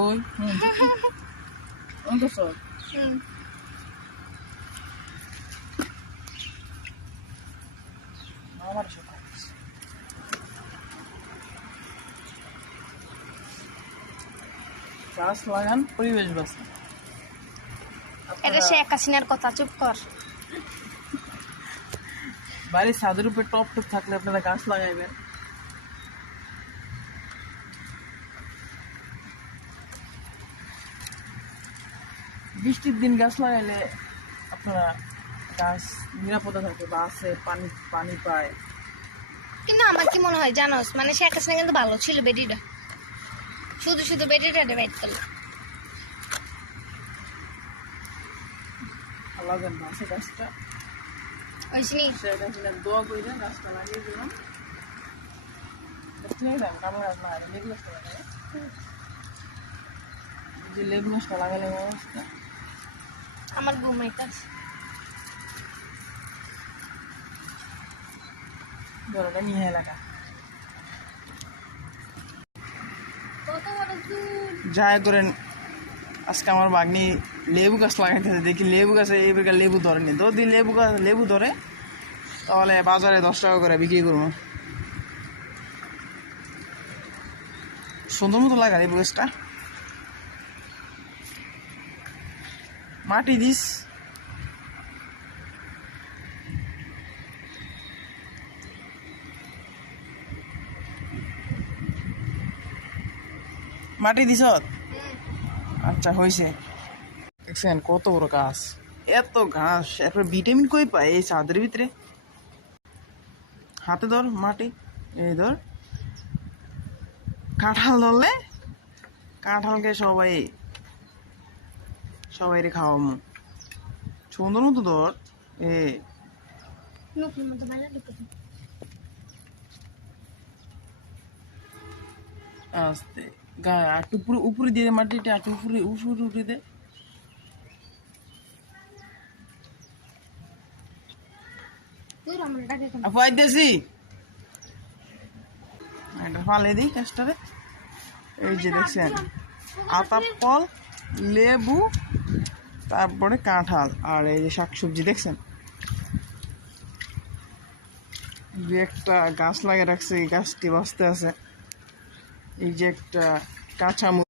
ওই অন্তত আমার গাছ লাগান পরিবেশ বাঁচান। এটা শেখ হাসিনার কথা, চুপ কর। বাড়ির ছাদের উপরে টপ টপ থাকলে আপনারা গাছ লাগাইবেন। বৃষ্টির দিন গাছ লাগাইলে আপনারা গাছ নিরাপদে থাকে, বাসে পানি পানি পায়। কিন্তু আমার কি মনে হয় জানোস, মানে শেখ হাসিনা কিন্তু ভালো ছিল, বেটিটা শুধু শুধু বেটিটা ডিভাইড করলো। লাগান বাসে গাছটা, ওইসনি শেখ হাসিনা দোয়া করে গাছটা লাগিয়ে দিলাম। কামড় গাছ লাগালে লেবু গাছটা লাগালে, যে লেবু গাছটা লাগালে গাছটা আমার ঘুমাইতাছে। ধরো নিয়ে এলাকা যাই করেন। আজকে আমার বাগনি লেবু গাছ লাগাইতেছে, দেখি লেবু গাছে এইবার লেবু ধরেনি। যদি লেবু ধরে তাহলে বাজারে 10 টাকা করে বিক্রি করবো। সুন্দর মতো লাগা লেবু গাছটা, মাটি দিস। মাটি দিস? আচ্ছা হয়েছে। দেখছেন কত বড় গাছ, এত ঘাস, এরপর ভিটামিন কই পায় এই ছাদের ভিতরে। হাতে ধর মাটি, এই ধর কাঁঠাল ধরলে কাঁঠালকে সবাই রে খাওয়ামো। সুন্দর মতো ধর। আস্তে গায়ে একটু উপরে দিয়ে দে মাটিটা, একটু উপরে উপরে দে। আপু আইতেছি, এটা ফালে দিই গাছটারে। এই যে দেখছেন আতা ফল, লেবু, তারপরে কাঁঠাল, আর এই যে শাকসবজি দেখছেন। যে একটা গাছ লাগিয়ে রাখছে, এই গাছটি বাঁচতে আছে। এই যে একটা কাঁচা